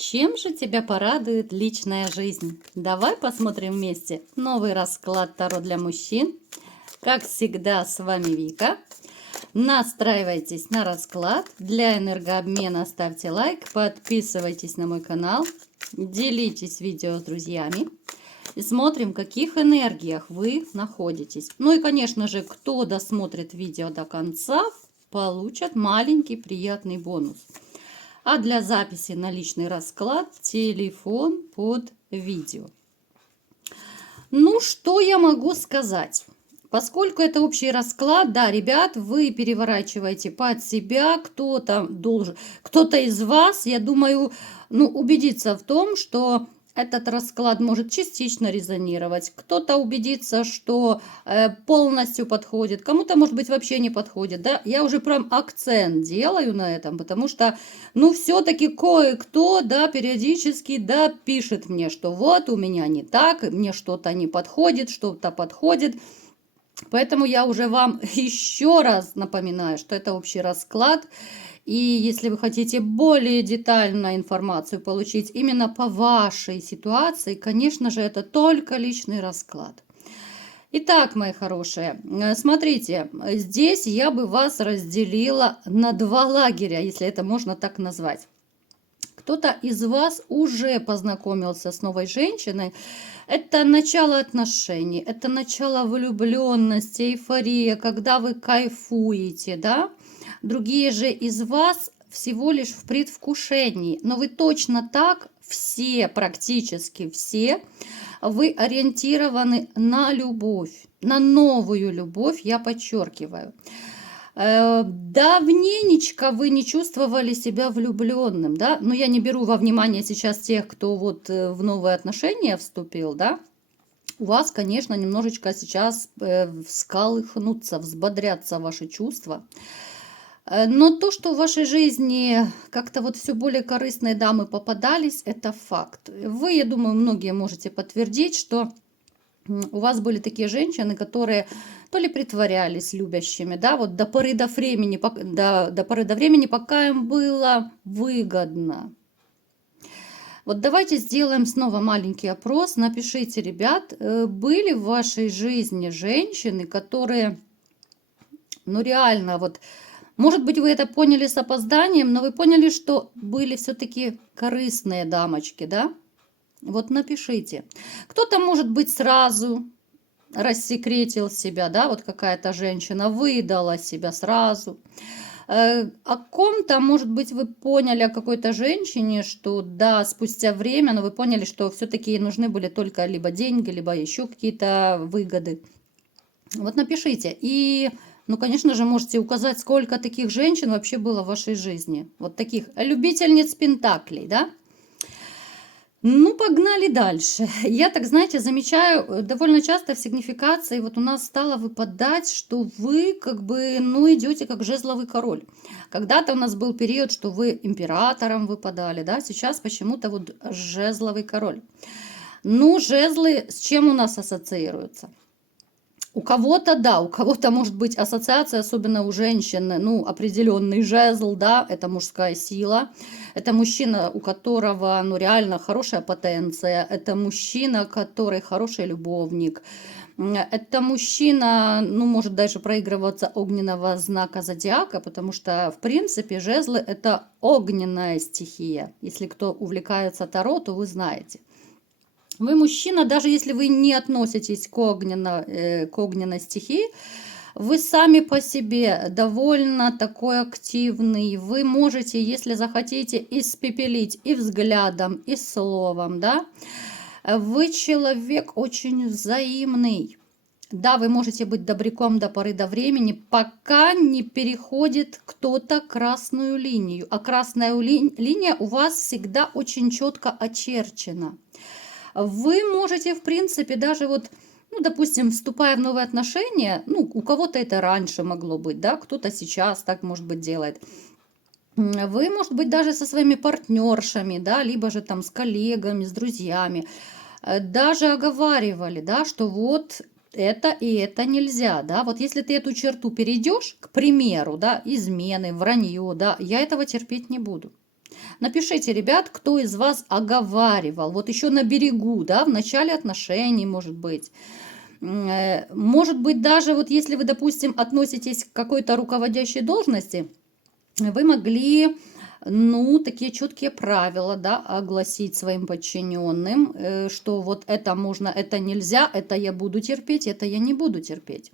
Чем же тебя порадует личная жизнь? Давай посмотрим вместе новый расклад Таро для мужчин. Как всегда, с вами Вика. Настраивайтесь на расклад. Для энергообмена ставьте лайк, подписывайтесь на мой канал, делитесь видео с друзьями. И смотрим, в каких энергиях вы находитесь. Ну и, конечно же, кто досмотрит видео до конца, получит маленький приятный бонус. А для записи на личный расклад телефон под видео. Ну, что я могу сказать? Поскольку это общий расклад, да, ребят, вы переворачиваете под себя, кто-то из вас, я думаю, убедиться в том, что этот расклад может частично резонировать. Кто-то убедится, что полностью подходит, кому-то, может быть, вообще не подходит. Да? Я уже прям акцент делаю на этом, потому что, все-таки кое-кто, да, периодически, да, пишет мне, что вот у меня не так, мне что-то не подходит, что-то подходит. Поэтому я уже вам еще раз напоминаю, что это общий расклад. И если вы хотите более детальную информацию получить именно по вашей ситуации, конечно же, это только личный расклад. Итак, мои хорошие, смотрите, здесь я бы вас разделила на два лагеря, если это можно так назвать. Кто-то из вас уже познакомился с новой женщиной. Это начало отношений, это начало влюбленности, эйфория, когда вы кайфуете, да? Другие же из вас всего лишь в предвкушении. Но вы точно так, все, практически все, вы ориентированы на любовь, на новую любовь, я подчеркиваю. Давненечко вы не чувствовали себя влюбленным, да, но я не беру во внимание сейчас тех, кто вот в новые отношения вступил, да, у вас, конечно, немножечко сейчас всколыхнутся, взбодрятся ваши чувства. Но то, что в вашей жизни как-то вот все более корыстные дамы попадались, это факт. Вы, я думаю, многие можете подтвердить, что у вас были такие женщины, которые то ли притворялись любящими, да, вот до поры до времени, пока им было выгодно. Вот давайте сделаем снова маленький опрос. Напишите, ребят, были в вашей жизни женщины, которые, реально, вот, может быть, вы это поняли с опозданием, но вы поняли, что были все-таки корыстные дамочки, да? Вот напишите. Кто-то, может быть, сразу рассекретил себя, да, вот какая-то женщина выдала себя сразу. О ком-то, может быть, вы поняли о какой-то женщине, что да, спустя время, но вы поняли, что все-таки ей нужны были только либо деньги, либо еще какие-то выгоды. Вот напишите. И, конечно же, можете указать, сколько таких женщин вообще было в вашей жизни. Вот таких любительниц пентаклей, да? Погнали дальше. Я так, знаете, замечаю довольно часто в сигнификации, вот у нас стало выпадать, что вы как бы, идете как жезловый король. Когда-то у нас был период, что вы императором выпадали, да, сейчас почему-то вот жезловый король. Жезлы с чем у нас ассоциируются? У кого-то, да, у кого-то может быть ассоциация, особенно у женщины, определенный жезл, да, это мужская сила. Это мужчина, у которого, реально хорошая потенция. Это мужчина, который хороший любовник. Это мужчина, может даже проигрываться огненного знака зодиака, потому что, в принципе, жезлы – это огненная стихия. Если кто увлекается Таро, то вы знаете. Вы мужчина, даже если вы не относитесь к огненной стихии, вы сами по себе довольно такой активный. Вы можете, если захотите, испепелить и взглядом, и словом, да. Вы человек очень взаимный. Да, вы можете быть добряком до поры до времени, пока не переходит кто-то красную линию. А красная линия у вас всегда очень четко очерчена. Вы можете, в принципе, даже вот, допустим, вступая в новые отношения, у кого-то это раньше могло быть, да, кто-то сейчас так, может быть, делает. Вы, может быть, даже со своими партнершами, да, либо же там с коллегами, с друзьями, даже оговаривали, да, что вот это и это нельзя, да, вот если ты эту черту перейдешь, к примеру, да, измены, вранье, да, я этого терпеть не буду. Напишите, ребят, кто из вас оговаривал, вот еще на берегу, да, в начале отношений, может быть. Может быть, даже вот если вы, допустим, относитесь к какой-то руководящей должности, вы могли, ну, такие четкие правила, да, огласить своим подчиненным, что вот это можно, это нельзя, это я буду терпеть, это я не буду терпеть.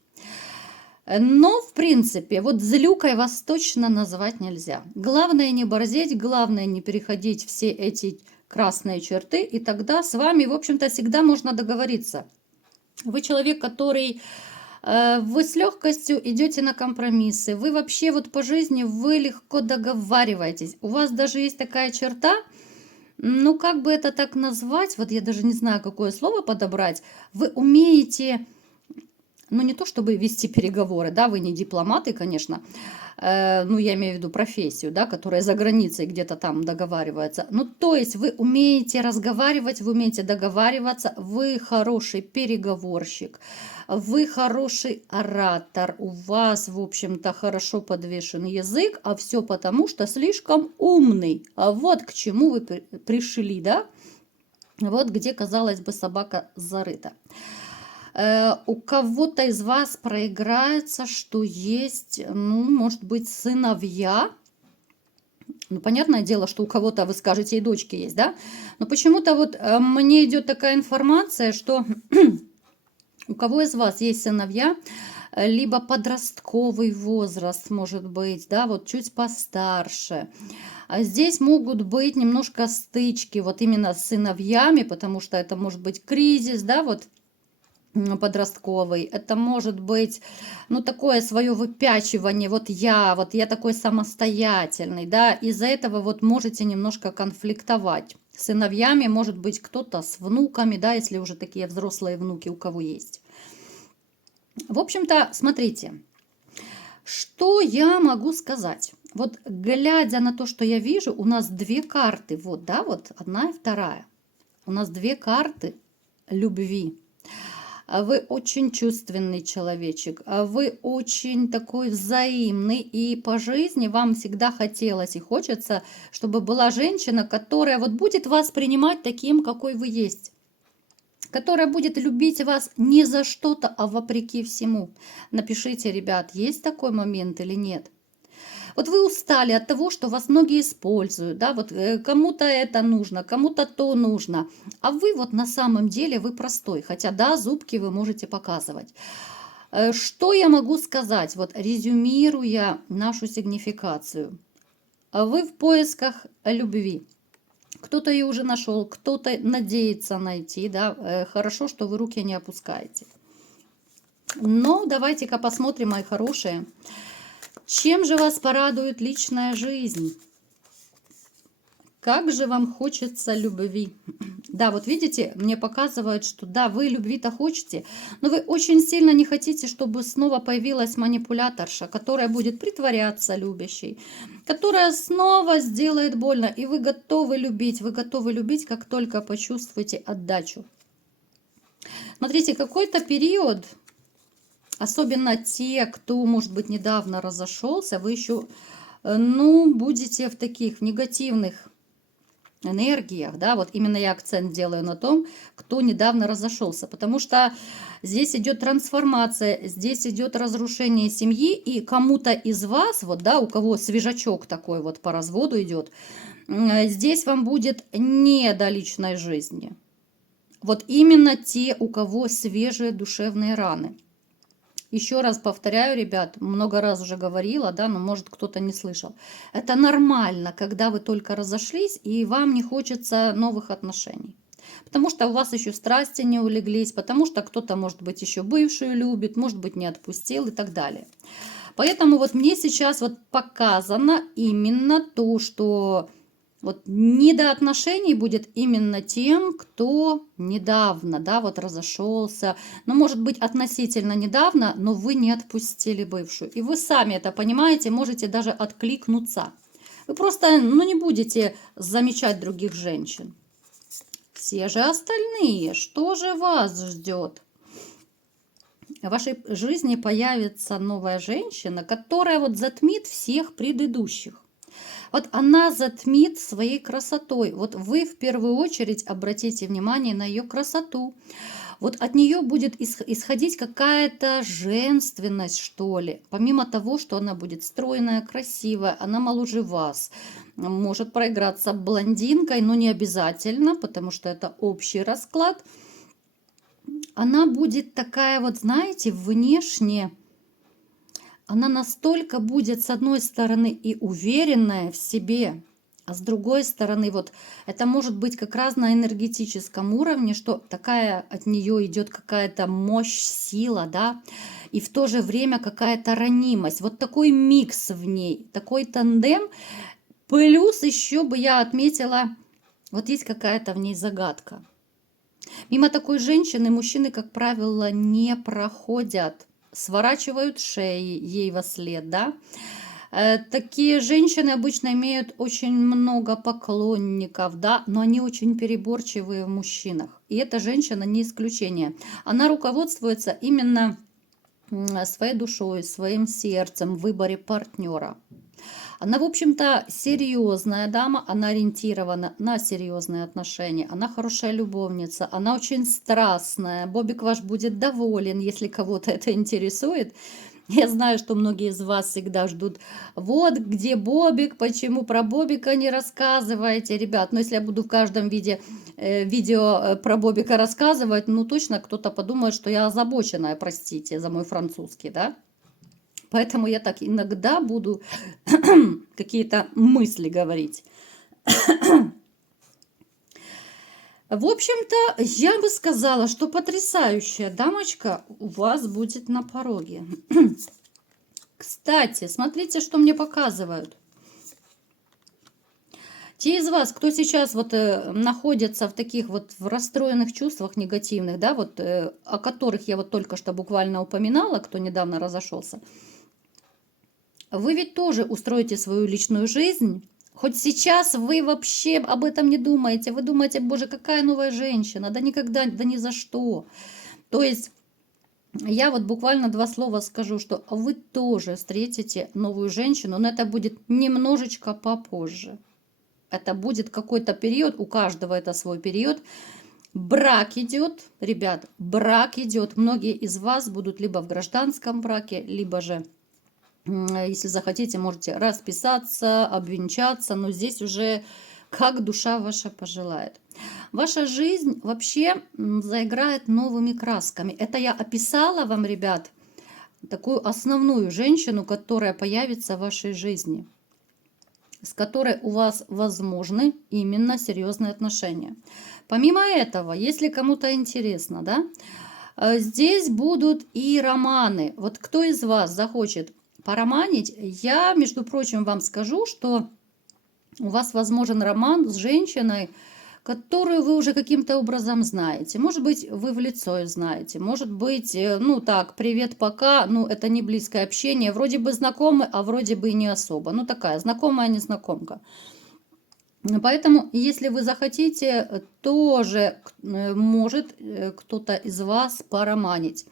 Но, в принципе, вот злюкой вас точно назвать нельзя. Главное не борзеть, главное не переходить все эти красные черты, и тогда с вами, в общем-то, всегда можно договориться. Вы человек, который вы с легкостью идете на компромиссы, вы вообще вот по жизни, вы легко договариваетесь. У вас даже есть такая черта, ну как бы это так назвать, вот я даже не знаю, какое слово подобрать, вы умеете, ну не то чтобы вести переговоры, да, вы не дипломаты, конечно, ну я имею в виду профессию, да, которая за границей где-то там договаривается, ну то есть вы умеете разговаривать, вы умеете договариваться, вы хороший переговорщик, вы хороший оратор, у вас, в общем-то, хорошо подвешен язык, а все потому, что слишком умный. А вот к чему вы пришли, да? Вот где, казалось бы, собака зарыта. У кого-то из вас проиграется, что есть, ну, может быть, сыновья. Ну, понятное дело, что у кого-то, вы скажете, и дочки есть, да? Но почему-то вот мне идет такая информация, что у кого из вас есть сыновья, либо подростковый возраст, может быть, да, вот чуть постарше. А здесь могут быть немножко стычки вот именно с сыновьями, потому что это может быть кризис, да, вот подростковый, это может быть, ну, такое свое выпячивание, вот я такой самостоятельный, да, из-за этого вот можете немножко конфликтовать. С сыновьями, может быть, кто-то с внуками, да, если уже такие взрослые внуки у кого есть. В общем-то, смотрите, что я могу сказать? Вот глядя на то, что я вижу, у нас две карты, вот, да, вот одна и вторая. У нас две карты любви. Вы очень чувственный человечек, вы очень такой взаимный, и по жизни вам всегда хотелось и хочется, чтобы была женщина, которая вот будет вас принимать таким, какой вы есть, которая будет любить вас не за что-то, а вопреки всему. Напишите, ребят, есть такой момент или нет? Вот вы устали от того, что вас многие используют, да, вот кому-то это нужно, кому-то то нужно, а вы вот на самом деле вы простой, хотя да, зубки вы можете показывать. Что я могу сказать, вот резюмируя нашу сигнификацию? Вы в поисках любви. Кто-то ее уже нашел, кто-то надеется найти, да, хорошо, что вы руки не опускаете. Но давайте-ка посмотрим, мои хорошие. Чем же вас порадует личная жизнь? Как же вам хочется любви? Да, вот видите, мне показывают, что да, вы любви-то хотите, но вы очень сильно не хотите, чтобы снова появилась манипуляторша, которая будет притворяться любящей, которая снова сделает больно, и вы готовы любить, как только почувствуете отдачу. Смотрите, какой-то период... Особенно те, кто, может быть, недавно разошелся, вы еще, ну, будете в таких негативных энергиях, да, вот именно я акцент делаю на том, кто недавно разошелся, потому что здесь идет трансформация, здесь идет разрушение семьи, и кому-то из вас, вот, да, у кого свежачок такой вот по разводу идет, здесь вам будет не до личной жизни. Вот именно те, у кого свежие душевные раны. Еще раз повторяю, ребят, много раз уже говорила, да, но может кто-то не слышал. Это нормально, когда вы только разошлись и вам не хочется новых отношений. Потому что у вас еще страсти не улеглись, потому что кто-то, может быть, еще бывшую любит, может быть, не отпустил и так далее. Поэтому вот мне сейчас вот показано именно то, что... Вот не до отношений будет именно тем, кто недавно, да, вот разошелся. Ну, может быть, относительно недавно, но вы не отпустили бывшую. И вы сами это понимаете, можете даже откликнуться. Вы просто, ну, не будете замечать других женщин. Все же остальные, что же вас ждет? В вашей жизни появится новая женщина, которая вот затмит всех предыдущих. Вот она затмит своей красотой. Вот вы в первую очередь обратите внимание на ее красоту. Вот от нее будет исходить какая-то женственность, что ли. Помимо того, что она будет стройная, красивая, она моложе вас. Может проиграться блондинкой, но не обязательно, потому что это общий расклад. Она будет такая вот, знаете, внешне, она настолько будет, с одной стороны, и уверенная в себе, а с другой стороны, вот это может быть как раз на энергетическом уровне, что такая от нее идет какая-то мощь, сила, да, и в то же время какая-то ранимость. Вот такой микс в ней, такой тандем. Плюс еще бы я отметила, вот есть какая-то в ней загадка. Мимо такой женщины мужчины, как правило, не проходят, сворачивают шеи ей во след, да. Такие женщины обычно имеют очень много поклонников, да, но они очень переборчивые в мужчинах. И эта женщина не исключение. Она руководствуется именно своей душой, своим сердцем в выборе партнера. Она, в общем-то, серьезная дама, она ориентирована на серьезные отношения, она хорошая любовница, она очень страстная. Бобик ваш будет доволен, если кого-то это интересует. Я знаю, что многие из вас всегда ждут, вот где Бобик, почему про Бобика не рассказываете, ребят. Но если я буду в каждом видео про Бобика рассказывать, ну точно кто-то подумает, что я озабоченная, простите за мой французский, да. Поэтому я так иногда буду какие-то мысли говорить. В общем-то, я бы сказала, что потрясающая дамочка у вас будет на пороге. Кстати, смотрите, что мне показывают. Те из вас, кто сейчас вот находится в таких вот в расстроенных чувствах негативных, да, вот о которых я вот только что буквально упоминала, кто недавно разошелся, вы ведь тоже устроите свою личную жизнь. Хоть сейчас вы вообще об этом не думаете. Вы думаете, боже, какая новая женщина. Да никогда, да ни за что. То есть я вот буквально два слова скажу, что вы тоже встретите новую женщину, но это будет немножечко попозже. Это будет какой-то период, у каждого это свой период. Брак идет, ребят, брак идет. Многие из вас будут либо в гражданском браке, либо же, если захотите, можете расписаться, обвенчаться, но здесь уже как душа ваша пожелает. Ваша жизнь вообще заиграет новыми красками. Это я описала вам, ребят, такую основную женщину, которая появится в вашей жизни, с которой у вас возможны именно серьезные отношения. Помимо этого, если кому-то интересно, да, здесь будут и романы. Вот кто из вас захочет пороманить, я, между прочим, вам скажу, что у вас возможен роман с женщиной, которую вы уже каким-то образом знаете. Может быть, вы в лицо ее знаете. Может быть, ну так, привет, пока. Ну, это не близкое общение. Вроде бы знакомы, а вроде бы и не особо. Ну, такая знакомая незнакомка. Поэтому, если вы захотите, тоже может кто-то из вас пороманить.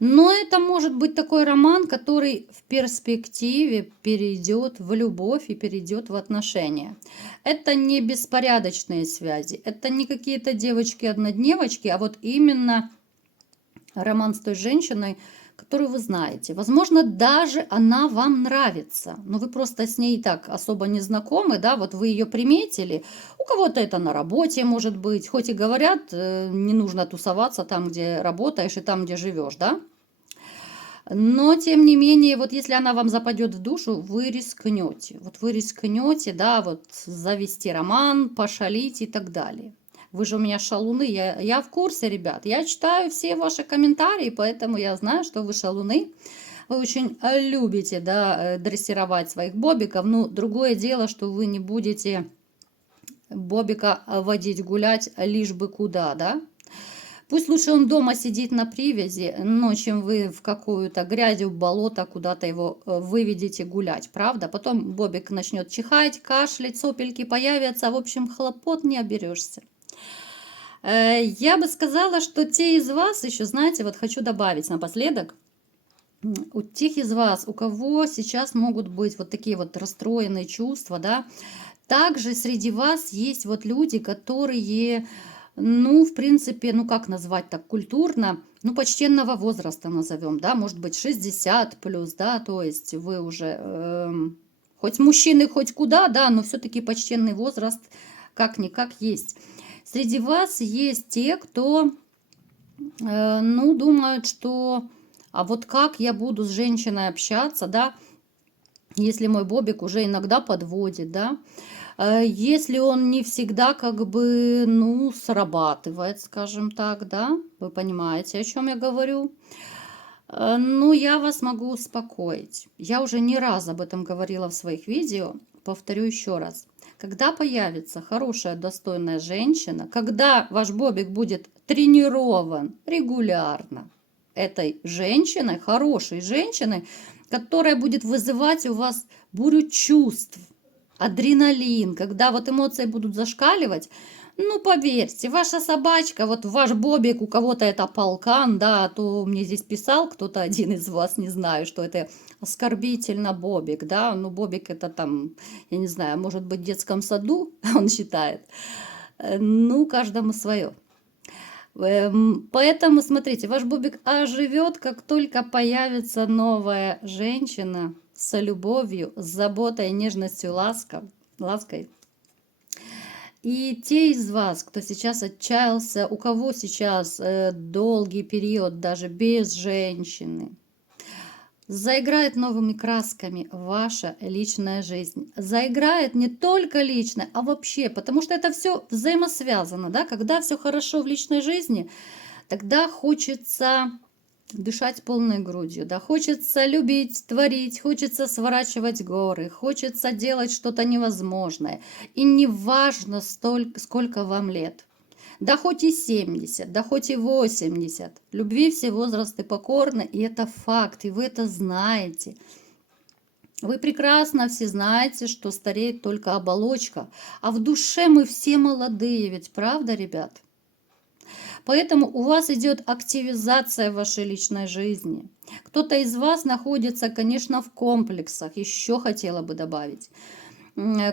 Но это может быть такой роман, который в перспективе перейдет в любовь и перейдет в отношения. Это не беспорядочные связи, это не какие-то девочки-однодневочки, а вот именно роман с той женщиной, которую вы знаете. Возможно, даже она вам нравится, но вы просто с ней так особо не знакомы, да, вот вы ее приметили. У кого-то это на работе может быть, хоть и говорят, не нужно тусоваться там, где работаешь и там, где живешь, да. Но, тем не менее, вот если она вам западет в душу, вы рискнете. Вот вы рискнете, да, вот завести роман, пошалить и так далее. Вы же у меня шалуны, я в курсе, ребят. Я читаю все ваши комментарии, поэтому я знаю, что вы шалуны. Вы очень любите, да, дрессировать своих бобиков. Ну, другое дело, что вы не будете бобика водить гулять лишь бы куда, да. Пусть лучше он дома сидит на привязи, но чем вы в какую-то грязь, в болото куда-то его выведете гулять, правда? Потом бобик начнет чихать, кашлять, сопельки появятся, в общем, хлопот не оберешься. Я бы сказала, что те из вас еще, знаете, вот хочу добавить напоследок, У тех из вас, у кого сейчас могут быть вот такие вот расстроенные чувства, да, также среди вас есть вот люди, которые, ну, в принципе, ну, как назвать так культурно, ну, почтенного возраста назовем, да, может быть, 60 плюс, да, то есть вы уже, хоть мужчины, хоть куда, да, но все-таки почтенный возраст как-никак есть. Среди вас есть те, кто, ну, думают, что, а вот как я буду с женщиной общаться, да, если мой Бобик уже иногда подводит, да, если он не всегда как бы, ну, срабатывает, скажем так, да, вы понимаете, о чем я говорю. Ну, я вас могу успокоить. Я уже не раз об этом говорила в своих видео, повторю еще раз. Когда появится хорошая, достойная женщина, когда ваш Бобик будет тренирован регулярно этой женщиной, хорошей женщиной, которая будет вызывать у вас бурю чувств, адреналин, когда вот эмоции будут зашкаливать, ну, поверьте, ваша собачка, вот ваш Бобик, у кого-то это полкан, да, а то мне здесь писал кто-то один из вас, не знаю, что это оскорбительно Бобик, да, ну, Бобик это там, я не знаю, может быть, в детском саду он считает, ну, каждому свое. Поэтому, смотрите, ваш Бобик оживет, как только появится новая женщина с любовью, с заботой, нежностью, лаской. И те из вас, кто сейчас отчаялся, у кого сейчас долгий период даже без женщины, заиграет новыми красками ваша личная жизнь. Заиграет не только личная, а вообще, потому что это все взаимосвязано, да, когда все хорошо в личной жизни, тогда хочется дышать полной грудью, да, хочется любить, творить, хочется сворачивать горы, хочется делать что-то невозможное. И не важно столько, сколько вам лет. Да хоть и 70, да хоть и 80. Любви все возрасты покорны, и это факт, и вы это знаете. Вы прекрасно все знаете, что стареет только оболочка, а в душе мы все молодые, ведь правда, ребят? Поэтому у вас идет активизация вашей личной жизни. Кто-то из вас находится, конечно, в комплексах, еще хотела бы добавить.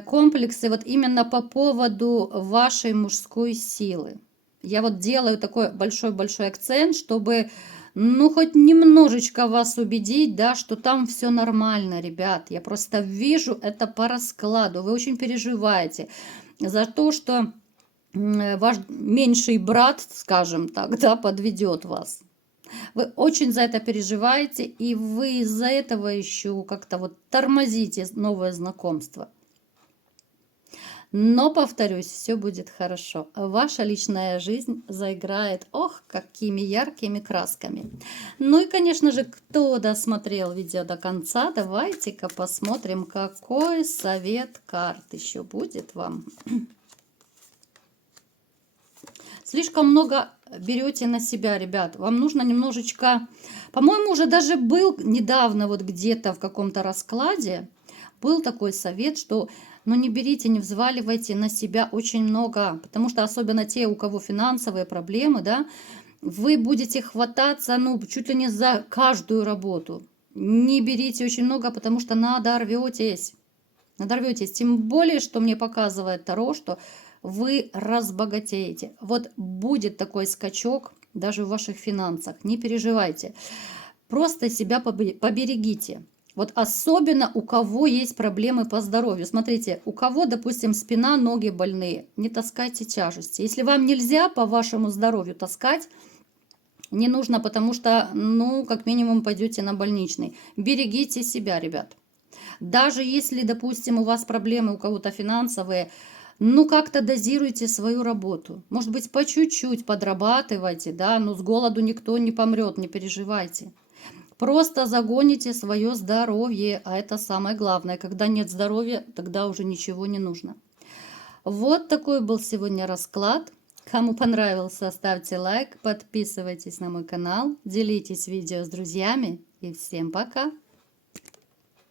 Комплексы вот именно по поводу вашей мужской силы. Я вот делаю такой большой-большой акцент, чтобы, ну, хоть немножечко вас убедить, да, что там все нормально, ребят. Я просто вижу это по раскладу. Вы очень переживаете за то, что ваш меньший брат, скажем так, да, подведет вас. Вы очень за это переживаете, и вы из-за этого еще как-то вот тормозите новое знакомство. Но, повторюсь, все будет хорошо. Ваша личная жизнь заиграет, ох, какими яркими красками. Ну и, конечно же, кто досмотрел видео до конца, давайте-ка посмотрим, какой совет карт еще будет вам. Слишком много берете на себя, ребят. Вам нужно немножечко... По-моему, уже даже был недавно вот где-то в каком-то раскладе, был такой совет, что ну, не берите, не взваливайте на себя очень много, потому что особенно те, у кого финансовые проблемы, да, вы будете хвататься, ну, чуть ли не за каждую работу. Не берите очень много, потому что надорветесь. Надорветесь. Тем более, что мне показывает Таро, что вы разбогатеете. Вот будет такой скачок даже в ваших финансах. Не переживайте. Просто себя поберегите. Вот особенно у кого есть проблемы по здоровью. Смотрите, у кого, допустим, спина, ноги больные, не таскайте тяжести. Если вам нельзя по вашему здоровью таскать, не нужно, потому что, ну, как минимум, пойдете на больничный. Берегите себя, ребят. Даже если, допустим, у вас проблемы у кого-то финансовые, ну, как-то дозируйте свою работу. Может быть, по чуть-чуть подрабатывайте, да, но с голоду никто не помрет, не переживайте. Просто загоните свое здоровье, а это самое главное. Когда нет здоровья, тогда уже ничего не нужно. Вот такой был сегодня расклад. Кому понравился, ставьте лайк, подписывайтесь на мой канал, делитесь видео с друзьями и всем пока!